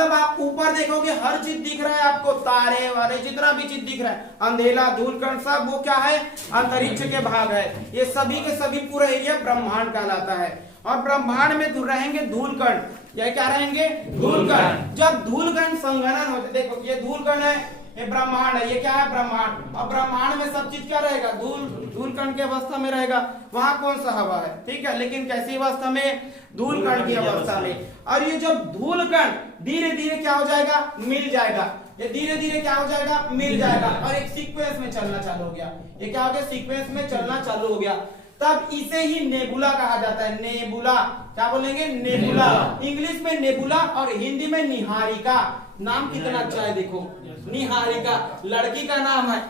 मतलब आप ऊपर देखोगे हर चीज दिख रहा है आपको, तारे वारे जितना भी चीज दिख रहा है, अंधेला धूलकण सब वो क्या है, अंतरिक्ष के भाग है। ये सभी के सभी पूरा एरिया ब्रह्मांड कहलाता है। और ब्रह्मांड में रहेंगे धूलकण, ये क्या रहेंगे, धूलकण। जब धूलकण संघनन होते, देखो ये धूलकण है, ये ब्रह्मांड है, ये क्या है, ब्रह्मांड। और ब्रह्मांड में सब चीज क्या रहेगा, धूलकण की अवस्था में रहेगा। वहां कौन सा हवा है, ठीक है, लेकिन कैसी अवस्था में, धूलकण की अवस्था में। और ये जब धूलकण धीरे धीरे क्या हो जाएगा, मिल जाएगा, ये धीरे धीरे क्या हो जाएगा, मिल जाएगा, और एक सीक्वेंस में चलना चालू हो गया। ये क्या हो गया, सीक्वेंस में चलना चालू हो गया। तब इसे ही नेबुला कहा जाता है, नेबुला। क्या बोलेंगे, नेबुला। इंग्लिश में नेबुला और हिंदी में निहारिका। नाम कितना अच्छा है देखो, निहारिका लड़की का नाम है,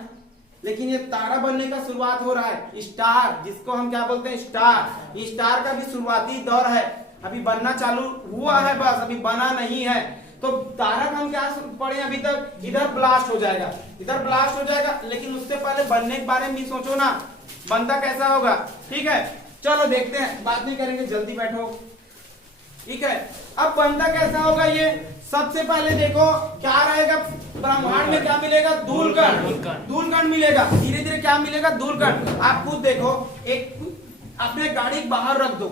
लेकिन ये तारा बनने का शुरुआत हो रहा है, स्टार, जिसको हम क्या बोलते हैं, स्टार। स्टार का भी शुरुआती दौर है, अभी बनना चालू हुआ है, बस अभी बना नहीं है। तो तारा का हम क्या पढ़े अभी तक, इधर ब्लास्ट हो जाएगा, इधर ब्लास्ट हो जाएगा, लेकिन उससे पहले बनने के बारे में भी सोचो ना, बनता कैसा होगा, ठीक है। चलो देखते हैं, बात नहीं करेंगे, जल्दी बैठो, ठीक है। अब बनता कैसा होगा, ये सबसे पहले देखो क्या रहेगा, ब्रह्मांड में क्या मिलेगा, धूलकण, धूलकण मिलेगा। धीरे धीरे क्या मिलेगा, धूलकण। आप खुद देखो, एक अपने गाड़ी बाहर रख दो,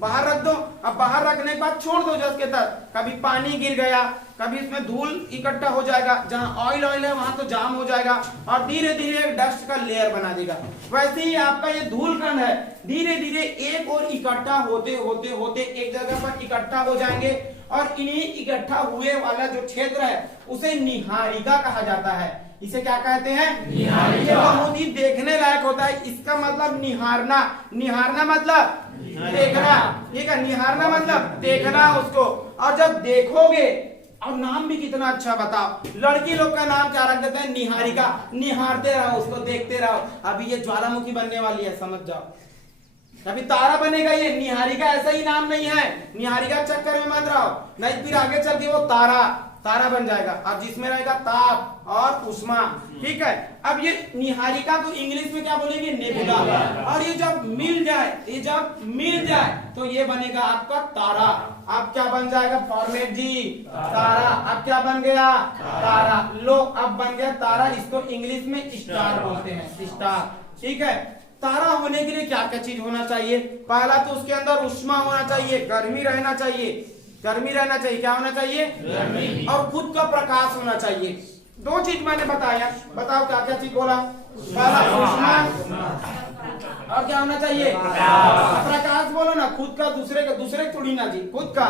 बाहर रख दो, अब बाहर रखने के बाद छोड़ दो जस के तक, कभी पानी गिर गया, कभी इसमें धूल इकट्ठा हो जाएगा, जहां ऑयल है वहां तो जाम हो जाएगा, और धीरे धीरे एक डस्ट का लेयर बना देगा। वैसे ही आपका ये धूलकण है, धीरे धीरे एक और इकट्ठा होते होते होते एक जगह पर इकट्ठा हो जाएंगे, और इन्हीं इकट्ठा हुए वाला जो क्षेत्र है उसे निहारिका कहा जाता है। इसे क्या कहते हैं, निहारिका। बहुत ही देखने लायक होता है, इसका मतलब निहारना, निहारना मतलब देखना, ठीक है, निहारना मतलब देखना उसको। और जब देखोगे, और नाम भी कितना अच्छा बताओ, लड़की लोग का नाम क्या रख देते हैं, निहारिका, निहारते रहो उसको, देखते रहो। अभी ये ज्वालामुखी बनने वाली है, समझ जाओ, अभी तारा बनेगा, ये निहारिका ऐसा ही नाम नहीं है, निहारिका चक्कर में मत रहो, नहीं फिर आगे चल के वो तारा, तारा बन जाएगा। अब जिसमें रहेगा ताप और उष्मा, ठीक है। अब ये निहारिका को इंग्लिश में क्या बोलेंगे, नेबुला। और ये जब मिल जाए, ये जब मिल जाए तो ये बनेगा आपका तारा। अब क्या बन जाएगा, फॉर्मेट जी, तारा। अब क्या बन गया, तारा। लो अब बन गया तारा, इसको इंग्लिश में स्टार बोलते हैं, स्टार, ठीक है। तारा होने के लिए क्या क्या चीज होना चाहिए, पहला तो उसके अंदर उष्मा होना चाहिए, गर्मी रहना चाहिए, गर्मी रहना चाहिए, क्या होना चाहिए, गर्मी। और खुद का प्रकाश होना चाहिए। दो चीज मैंने बताया, बताओ क्या क्या चीज बोला, पहला उष्मा, और क्या होना चाहिए, प्रकाश। बोलो ना, खुद का, दूसरे का, दूसरे थोड़ी ना जी, खुद का,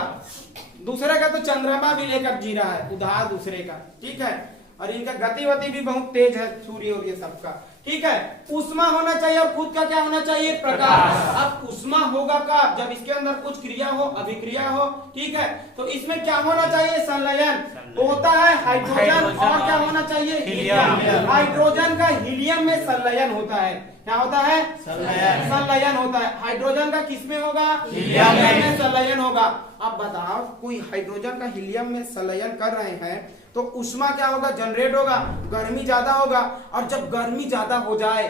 दूसरे का तो चंद्रमा भी लेकर जी रहा है, उधार दूसरे का, ठीक है। और इनका गतिविधि भी बहुत तेज है, सूर्य और ये सबका, ठीक है। उष्मा होना चाहिए और खुद का क्या होना चाहिए, प्रकाश। अब उष्मा होगा कब, जब इसके अंदर कुछ क्रिया हो, अभिक्रिया हो, ठीक है। तो इसमें क्या होना चाहिए, संलयन होता है हाइड्रोजन, और क्या होना चाहिए, हीलियम। हाइड्रोजन का हीलियम में संलयन होता है, क्या होता है, संलयन, संलयन होता है। हाइड्रोजन का किसमें होगा, हीलियम में संलयन होगा। अब बताओ, कोई हाइड्रोजन का हीलियम में संलयन कर रहे हैं तो उष्मा क्या होगा, जनरेट होगा, गर्मी ज्यादा होगा। और जब गर्मी ज्यादा हो जाए,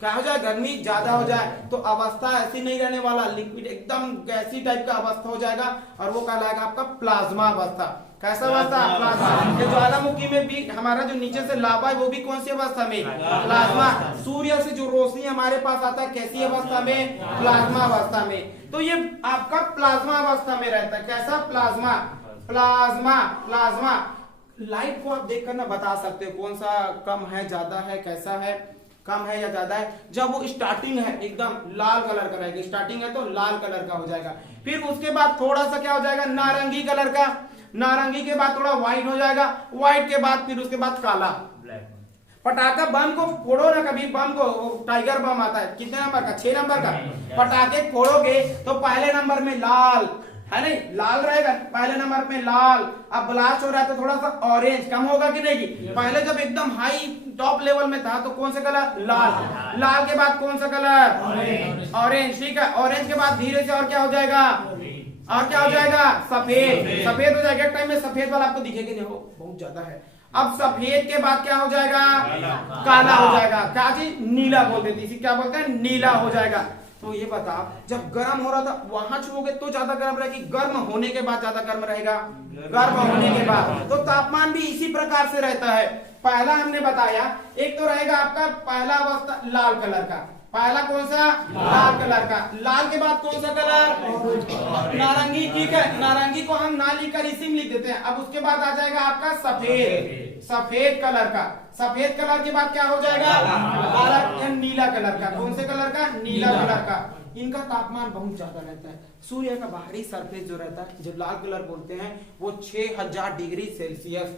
क्या हो जाए, गर्मी ज्यादा हो जाए, तो अवस्था ऐसी नहीं रहने वाला, लिक्विड एकदम गैसी टाइप का अवस्था हो जाएगा, और वो कहलाएगा आपका प्लाज्मा अवस्था। कैसा अवस्था, प्लाज्मा। ये ज्वालामुखी में भी हमारा जो नीचे से लावा है वो भी कौन सी अवस्था में, प्लाज्मा। सूर्य से जो रोशनी हमारे पास आता है कैसी अवस्था में, प्लाज्मा अवस्था में। तो ये आपका प्लाज्मा अवस्था में रहता है, कैसा, प्लाज्मा, प्लाज्मा, प्लाज्मा। लाइट को आप देखकर ना बता सकते हो कौन सा कम है, ज्यादा है, कैसा है, कम है या ज्यादा है। जब वो स्टार्टिंग है एकदम लाल कलर का रहेगा, स्टार्टिंग है तो लाल कलर का हो जाएगा, फिर उसके बाद थोड़ा सा क्या हो जाएगा, नारंगी कलर का, नारंगी के बाद थोड़ा व्हाइट हो जाएगा, व्हाइट के बाद फिर उसके बाद काला। पटाखा बम को फोड़ो ना, कभी बम को, टाइगर बम आता है कितने नंबर का, 6 नंबर का। पटाखे फोड़ोगे तो पहले नंबर में लाल है, नहीं लाल रहेगा, पहले नंबर में लाल। अब ब्लास्ट हो रहा है तो थोड़ा सा ऑरेंज, कम होगा कि नहीं, पहले जब एकदम हाई टॉप लेवल में था तो कौन सा कलर, लाल। लाल के बाद कौन सा कलर, ऑरेंज, ठीक है। ऑरेंज के बाद धीरे से और क्या हो जाएगा, और क्या हो जाएगा, सफेद, सफेद हो जाएगा। टाइम में सफेद वाला आपको दिखेगा नहीं, हो बहुत ज्यादा है। अब सफेद के बाद क्या हो जाएगा, काला हो जाएगा। क्या चीज, नीला बोल देती, इसी क्या बोलते हैं, नीला हो जाएगा। तो ये बताओ, जब गर्म हो रहा था वहां छुओगे तो ज्यादा गर्म रहेगी, गर्म होने के बाद ज्यादा गर्म रहेगा? गर्म होने के बाद। तो तापमान भी इसी प्रकार से रहता है। पहला हमने बताया, एक तो रहेगा आपका पहला अवस्था लाल कलर का, पहला कौन सा? लाल कलर का। लाल के बाद कौन सा कलर? नारंगी। ठीक है, नारंगी को हम ना लिखकर इसी में लिख देते हैं। अब उसके बाद आ जाएगा आपका सफेद, सफेद कलर का। सफेद कलर के बाद क्या हो जाएगा? काला या नीला कलर का। कौन से कलर का? नीला कलर का। इनका तापमान बहुत ज्यादा रहता है। सूर्य का बाहरी सरफेस जो रहता है, जो लाल कलर बोलते हैं, वो 6000 डिग्री सेल्सियस।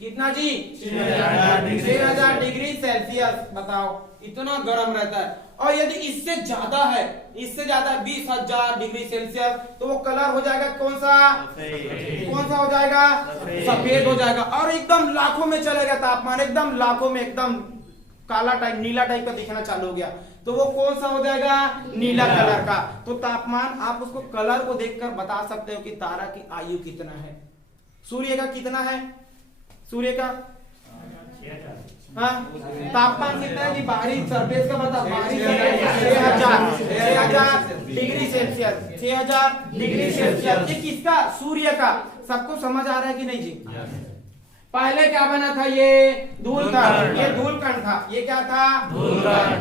कितना जी? 6000 डिग्री सेल्सियस। बताओ, इतना गर्म रहता है। और यदि इससे ज्यादा है, इससे ज्यादा 20,000 डिग्री सेल्सियस, तो वो कलर हो जाएगा कौन सा? कौन सा हो जाएगा? सफेद हो जाएगा। और एकदम लाखों में चलेगा तापमान, एकदम लाखों में, एकदम काला टाइप, नीला टाइप का दिखना चालू हो गया, तो वो कौन सा हो जाएगा? नीला कलर का। तो तापमान आप उसको कलर को देखकर बता सकते हो कि तारा की आयु कितना है। सूर्य का कितना है? सूर्य का हाँ, तापमान कितना है जी? बाहरी सरफेस का बता, बाहरी surface 6000 degree Celsius, 6000 degree Celsius. ये किसका? सूर्य का। सबको समझ आ रहा है कि नहीं जी? पहले क्या बना था? ये धूलकण, ये धूलकण था। ये क्या था?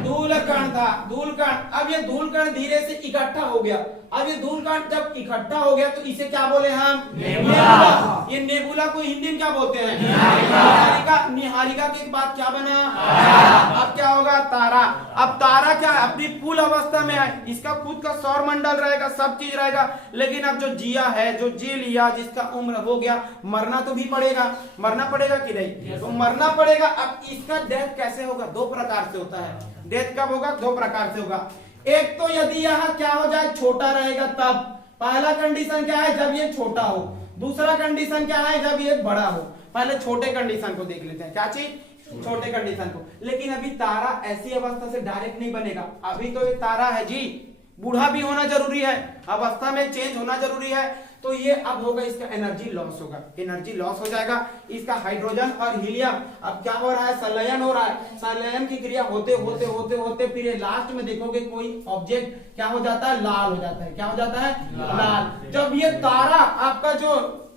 धूलकण था, धूलकण। अब ये धूलकण धीरे से इकट्ठा हो गया। अब ये धूलकण जब इकट्ठा हो गया तो इसे क्या बोले हम? नेबुला। ये नेबुला को हिंदी में क्या बोलते हैं? निहारिका। निहारिका के बाद क्या बना? अब क्या होगा? तारा। अब तारा क्या है? अपनी पूर्ण अवस्था में है, इसका खुद का सौर मंडल रहेगा, सब चीज रहेगा। लेकिन अब जो जिया है, जो जी लिया, जिसका उम्र हो गया, मरना तो भी पड़ेगा। मरना पड़ेगा कि नहीं? तो मरना पड़ेगा। अब इसका डेथ कैसे होगा? दो प्रकार से होता है। डेथ कब होगा? दो प्रकार से होगा। एक तो यदि यह क्या हो जाए? छोटा रहेगा तब। पहला कंडीशन क्या है? जब ये छोटा हो। दूसरा कंडीशन क्या है? जब ये बड़ा हो। पहले छोटे कंडीशन को देख लेते हैं। क्या चीज? छोटे कंडीशन को। लेकिन अभी तारा ऐसी अवस्था से डायरेक्ट नहीं बनेगा। अभी तो ये तारा है जी, बूढ़ा भी होना जरूरी है, अवस्था में चेंज होना जरूरी है। तो ये अब होगा, इसका एनर्जी लॉस होगा, एनर्जी लॉस हो जाएगा। इसका हाइड्रोजन और हीलियम अब क्या हो रहा है? संलयन हो रहा है। संलयन की क्रिया होते होते होते होते फिर लास्ट में देखोगे कोई ऑब्जेक्ट क्या हो जाता है? लाल हो जाता है। क्या हो जाता है? लाल। जब ये तारा आपका जो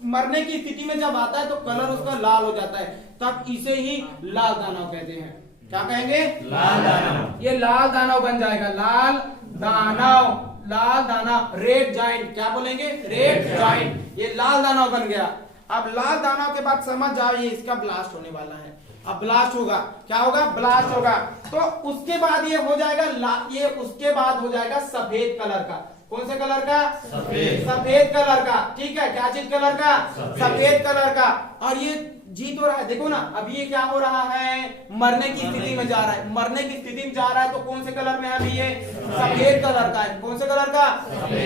मरने की स्थिति में जब आता है तो कलर उसका लाल हो जाता है, तब इसे ही लाल दानव कहते हैं। क्या कहेंगे? लाल दानव। ये लाल दानव बन जाएगा, लाल दानव। लाल दानव, रेड जाइंट। क्या बोलेंगे? Red giant. ये लाल दानव बन गया। अब लाल दानव के बाद समझ जाओ, ये इसका ब्लास्ट होने वाला है। अब ब्लास्ट होगा, क्या होगा? ब्लास्ट होगा। तो उसके बाद ये हो जाएगा ये उसके बाद हो जाएगा सफेद कलर का। कौन से कलर का? सफेद कलर का। ठीक है, क्या चीज कलर का? सफेद कलर का। और ये जीत हो रहा है, देखो ना। अब ये क्या हो रहा है? मरने की स्थिति में जा रहा है। मरने की स्थिति में जा रहा है तो कौन से कलर में है? अभी ये सफेद कलर का है। कौन से कलर का?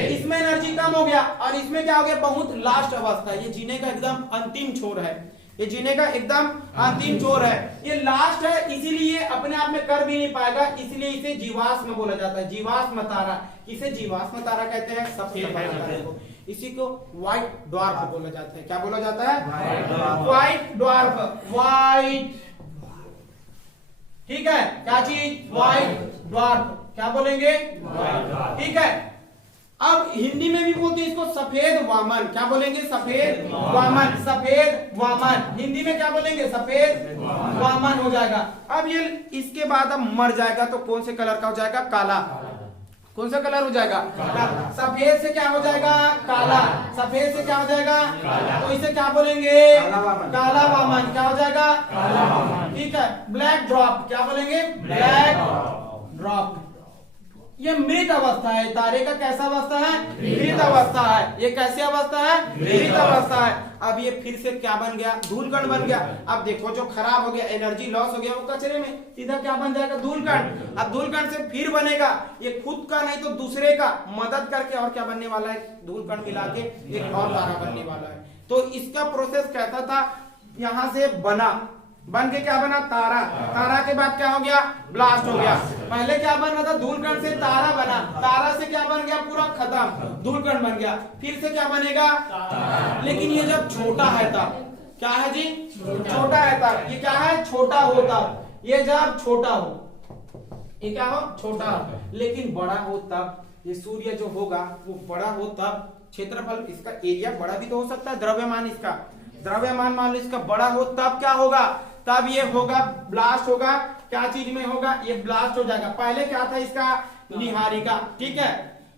इसमें एनर्जी कम हो गया और इसमें क्या हो गया? बहुत लास्ट अवस्था। ये जीने का एकदम अंतिम छोर है, ये जीने का एकदम अंतिम छोर है। ये लास्ट है, इसीलिए अपने आप में कर भी नहीं पाएगा, इसलिए इसे जीवाश्म बोला जाता है। जीवाश्म तारा। किसे जीवाश्म तारा कहते हैं? सफेद तारे को। इसी को व्हाइट ड्वार्फ बोला जाता है। क्या बोला जाता है? White dwarf. व्हाइट, ठीक है, क्या चीज? White dwarf. क्या बोलेंगे? ठीक है। अब हिंदी में भी बोलते हैं इसको सफेद वामन। क्या बोलेंगे? सफेद वामन। सफेद वामन हिंदी में क्या बोलेंगे? सफेद वामन हो जाएगा। अब ये इसके बाद अब मर जाएगा तो कौन से कलर का हो जाएगा? काला। कौन सा कलर हो जाएगा? सफेद से क्या हो जाएगा? काला। सफेद से क्या हो जाएगा? तो इसे क्या बोलेंगे? काला वामन। क्या हो जाएगा? काला वामन। ठीक है। Black drop. क्या बोलेंगे? Black drop. ये मृत अवस्था है। तारे का कैसा अवस्था है? मृत अवस्था है। ये कैसी अवस्था है? मृत अवस्था है। अब ये फिर से क्या बन गया? धूलकण बन गया। अब देखो, जो खराब हो गया, एनर्जी लॉस हो गया, वो कचरे में सीधा क्या बन जाएगा? धूलकण। अब धूलकण से फिर बनेगा, ये खुद का नहीं तो दूसरे का मदद करके और क्या बनने वाला है? धूलकण मिला के एक और तारा बनने वाला है। तो इसका प्रोसेस कहता था, यहां से बन के क्या बना? तारा। तारा के बाद क्या हो गया? ब्लास्ट हो गया। पहले क्या बन रहा था? धूलकण से तारा बना। तारा से क्या बन गया? पूरा खत्म, धूलकण बन गया। फिर से क्या बनेगा? लेकिन ये जब छोटा है तब क्या है जी? छोटा है तब। ये क्या है? छोटा होता। ये जब छोटा हो, ये क्या हो, छोटा हो। लेकिन बड़ा हो तब, ये सूर्य जो होगा वो बड़ा हो तब, क्षेत्रफल इसका एरिया बड़ा भी तो हो सकता है, द्रव्यमान इसका, द्रव्यमान मान लो इसका बड़ा हो तब क्या होगा, तब ये होगा ब्लास्ट होगा, क्या चीज में होगा, ये ब्लास्ट हो जाएगा। पहले क्या था इसका, निहारिका, ठीक है।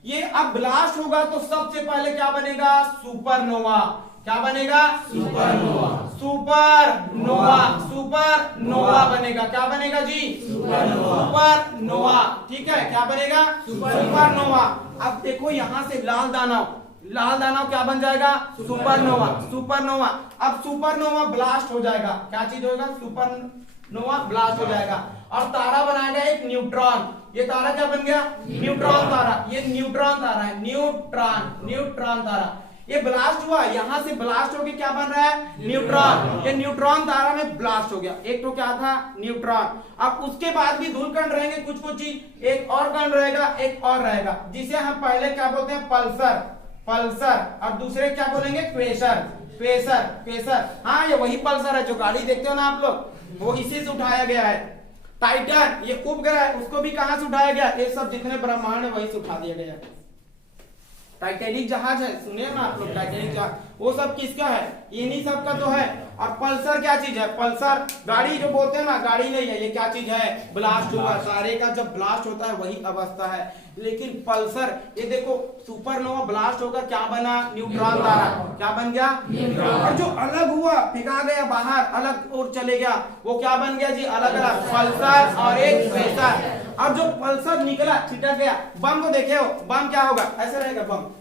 ये अब ब्लास्ट होगा तो सबसे पहले क्या बनेगा, सुपरनोवा। क्या बनेगा, सुपरनोवा, सुपरनोवा, सुपरनोवा बनेगा। क्या बनेगा जी, सुपरनोवा, सुपरनोवा, ठीक है। क्या बनेगा, सुपरनोवा। अब देखो यहां से लाल दानव, लाल दानव क्या बन जाएगा, सुपरनोवा, सुपरनोवा। अब सुपरनोवा ब्लास्ट हो जाएगा, क्या चीज होगा, सुपरनोवा ब्लास्ट हो जाएगा। और तारा बनाएगा एक न्यूट्रॉन, ये तारा क्या बन गया, न्यूट्रॉन तारा। ये न्यूट्रॉन तारा है, न्यूट्रॉन, न्यूट्रॉन तारा। ये ब्लास्ट हुआ, यहां से ब्लास्ट होके क्या बन रहा है, न्यूट्रॉन। ये न्यूट्रॉन तारा में ब्लास्ट हो गया। एक तो क्या था, न्यूट्रॉन। अब उसके बाद भी धूलकण रहेंगे कुछ कुछ चीज, एक और कण रहेगा, एक और रहेगा, जिसे हम पहले क्या बोलते हैं, पल्सर, पल्सर। और दूसरे क्या बोलेंगे, क्वेसर, क्वेसर, क्वेसर। हाँ ये वही पल्सर है जो गाड़ी देखते हो ना आप लोग, वो इसी से उठाया गया है। टाइटन ये उपग्रह है, उसको भी कहां से उठाया गया, ये सब जितने ब्रह्मांड है वही से उठा दिया गया। टाइटैनिक जहाज है, सुनिए ना आप लोग, टाइटैनिक जहाज वो सब किसका है, इन्हीं सब का तो है। और पल्सर क्या चीज है, पल्सर गाड़ी जो बोलते हैं ना, गाड़ी नहीं है, ये क्या चीज है, ब्लास्ट हुआ। तारे का जब ब्लास्ट होता है वही अवस्था है। लेकिन पल्सर, ये देखो सुपरनोवा ब्लास्ट होगा, क्या बना, न्यूट्रॉन तारा। क्या बन गया, न्यूट्रॉन। और जो अलग हुआ, फेंका गया बाहर, अलग और चले गया, वो क्या बन गया जी, अलग अलग, पल्सर और एक क्वेसर। और जो पल्सर निकला, छिटक गया, बम को देखे हो, बम क्या होगा, ऐसे रहेगा बम।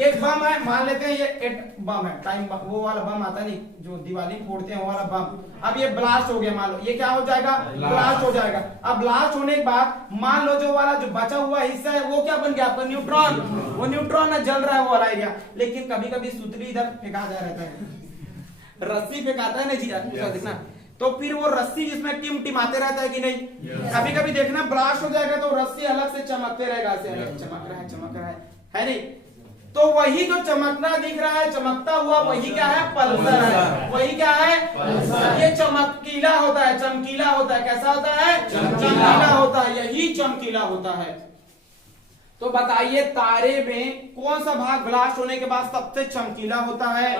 एक बम है, मान लेते हैं ये एट बम है, टाइम बम, वो वाला बम आता नहीं जो दिवाली फोड़ते हैं वो वाला बम। अब ये ब्लास्ट हो गया, मान लो ये क्या हो जाएगा, ब्लास्ट हो जाएगा। अब ब्लास्ट होने के बाद मान लो जो वाला जो बचा हुआ हिस्सा है वो क्या बन गया आपका, न्यूट्रॉन। वो न्यूट्रॉन है, जल रहा है, वो हरा गया। लेकिन कभी कभी सुतली इधर फेंका जा रहता है, रस्सी फेंकाता है ना जी, देखना, तो फिर वो रस्सी जिसमें टिमटिमाते रहता है कि नहीं, कभी कभी देखना ब्लास्ट हो जाएगा तो रस्सी अलग से चमकते रहेगा, ऐसे चमक रहा है, चमक रहा है नहीं। तो वही जो चमकना दिख रहा है, चमकता हुआ, वही क्या है, पल्सर है। वही क्या है, पल्सर। ये चमकीला होता है, चमकीला होता है। कैसा होता है, चमकीला होता है, यही चमकीला होता है। तो बताइए तारे में कौन सा भाग ब्लास्ट होने के बाद सबसे चमकीला होता है,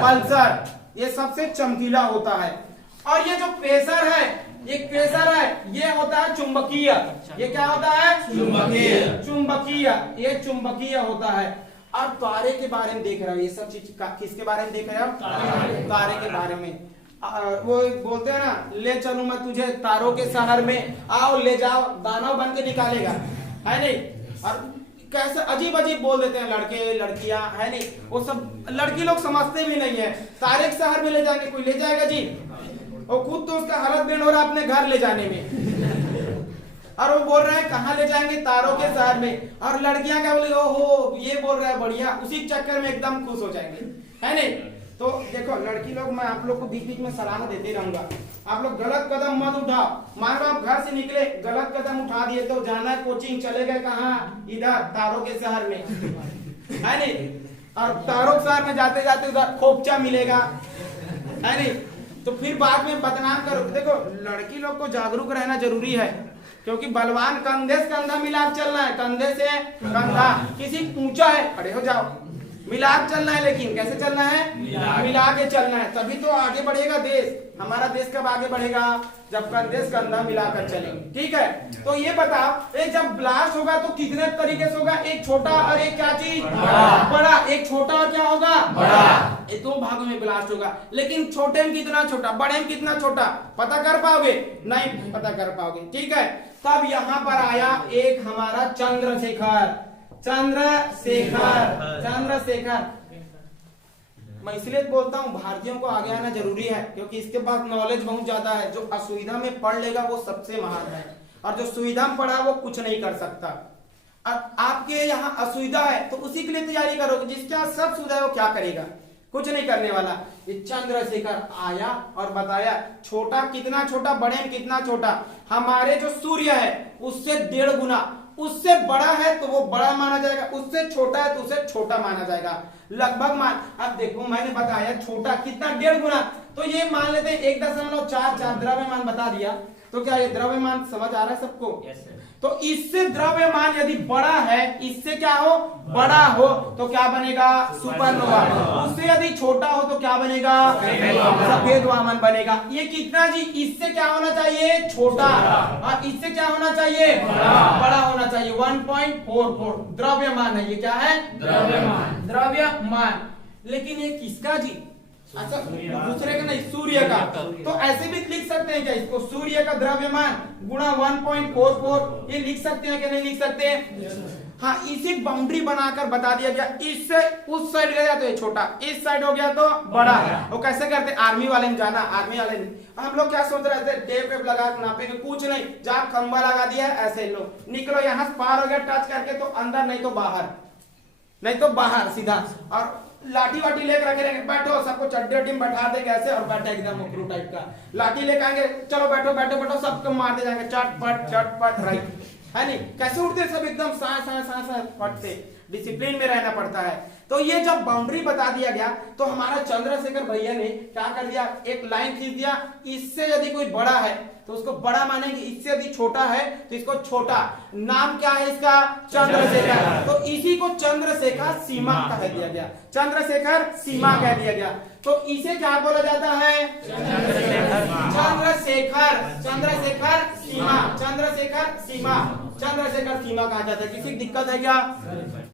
पल्सर। ये सबसे चमकीला होता है। और ये जो क्वेसर है, ये क्वेसर है, ये होता है चुंबकीय। ये क्या होता है, चुंबकीय, चुंबकीय, ये चुंबकीय होता है। और तारे के बारे में देख रहे हो, ये सब चीज किसके बारे में देख रहे हो, तारे के बारे में। वो बोलते हैं ना, ले चलूं मैं तुझे तारों के शहर में, आओ ले जाओ, दानव बन के निकालेगा, है नहीं। और कैसे अजीब अजीब बोल देते हैं लड़के लड़कियां, है नहीं। वो सब लड़की लोग समझते भी नहीं है। तारे के शहर में ले जाएंगे, कोई ले जाएगा जी, और खुद तो उसका हालत बेन हो रहा है अपने घर ले जाने में। और वो बोल रहा है कहाँ ले जाएंगे, तारों के शहर में। और लड़कियां क्या बोले, ओहो ये बोल रहा है बढ़िया, उसी चक्कर में एकदम खुश हो जाएंगे, है नहीं। तो देखो लड़की लोग, मैं आप लोग को बीच बीच में सलाह देते रहूंगा, आप लोग गलत कदम मत उठाओ। मान लो आप घर से निकले, गलत कदम उठा दिए, तो जाना है कोचिंग, चले गए कहाँ, इधर तारों के शहर में, है नहीं। और तारों के शहर में जाते जाते उधर खोपचा मिलेगा, है नहीं। तो फिर बाद में बदनाम करो। देखो लड़की लोग को जागरूक रहना जरूरी है, क्योंकि बलवान कंधे से कंधा मिला चलना है, कंधे से कंधा। किसी ऊंचा है, खड़े हो जाओ, मिला चलना है। लेकिन कैसे चलना है, मिला के चलना है, तभी तो आगे बढ़ेगा देश। हमारा देश कब आगे बढ़ेगा, जब कंधे से कंधा मिलाकर चलेंगे, ठीक है। तो ये बताओ, एक जब ब्लास्ट होगा तो कितने तरीके से होगा, एक छोटा और एक क्या चीज, बड़ा। एक छोटा और क्या होगा, बड़ा। ये दो भागों में ब्लास्ट होगा। लेकिन छोटे में कितना छोटा, बड़े में कितना छोटा, पता कर पाओगे, नहीं पता कर पाओगे, ठीक है। तब यहाँ पर आया एक हमारा चंद्रशेखर, चंद्रशेखर, चंद्रशेखर। मैं इसलिए बोलता हूँ भारतीयों को आगे आना जरूरी है, क्योंकि इसके पास नॉलेज बहुत ज्यादा है। जो असुविधा में पढ़ लेगा वो सबसे महान है, और जो सुविधा में पढ़ा वो कुछ नहीं कर सकता। और आपके यहाँ असुविधा है तो उसी के लिए तैयारी करोगे, जिसके यहाँ सब सुविधा है वो क्या करेगा, कुछ नहीं करने वाला। ये चंद्रशेखर आया और बताया छोटा कितना छोटा, बड़े में कितना छोटा। हमारे जो सूर्य है उससे 1.5 गुना, उससे बड़ा है तो वो बड़ा माना जाएगा, उससे छोटा है तो उसे छोटा माना जाएगा, लगभग मान। अब देखो मैंने बताया छोटा कितना, 1.5 गुना। तो ये मान लेते हैं 1.4 द्रव्यमान बता दिया, तो क्या ये द्रव्यमान समझ आ रहा है सबको? तो इससे द्रव्यमान यदि बड़ा है, इससे क्या हो, बड़ा हो, तो क्या बनेगा, सुपरनोवा। उससे यदि छोटा हो तो क्या बनेगा, सफेद वामन बनेगा। ये कितना जी, इससे क्या होना चाहिए, छोटा, और इससे क्या होना चाहिए, बड़ा होना चाहिए। 1.44 द्रव्यमान है, ये क्या है, द्रव्यमान। लेकिन ये किसका जी, अच्छा दूसरे का नहीं, सूर्य का। तो ऐसे भी लिख सकते हैं क्या इसको, सूर्य का द्रव्यमान गुणा 1.44, ये लिख सकते हैं कि नहीं लिख सकते? हाँ, इसी बाउंड्री बनाकर बता दिया गया, इससे उस साइड गया तो ये छोटा, इस साइड हो गया तो बड़ा। वो कैसे करते, आर्मी वाले ने जाना, आर्मी वाले ने, हम लोग क्या सोच रहे थे, टेप वेप लगा के नापेंगे, कुछ नहीं, जहाँ खंबा लगा दिया ऐसे लो, निकलो, यहाँ से पार हो गया टच करके तो अंदर, नहीं तो बाहर, नहीं तो बाहर सीधा। और लाठी वाठी लेकर रखे रहेंगे, बैठो, सबको चड्डी वड्डी में बैठा देंगे ऐसे, और बैठे एकदम उखरू टाइप का, लाठी लेकर आएंगे, चलो बैठो बैठो बैठो, सबको मार दे जाएंगे, चटपट राइट, है नहीं? कैसे उठते सब एकदम सांस फटते, डिसिप्लिन में रहना पड़ता है। तो ये जब बाउंड्री बता दिया गया तो हमारा चंद्रशेखर भैया ने क्या कर दिया, एक लाइन खींच दिया, इससे यदि कोई बड़ा है तो उसको बड़ा मानेंगे, इससे यदि छोटा है तो इसको छोटा। नाम क्या है इसका, चंद्रशेखर। तो इसी को चंद्रशेखर सीमा कह दिया गया, चंद्रशेखर सीमा कह दिया गया। तो इसे क्या बोला जाता है, चंद्रशेखर, चंद्रशेखर सीमा, चंद्रशेखर सीमा, चंद्रशेखर सीमा कहा जाता है। किसी दिक्कत है क्या?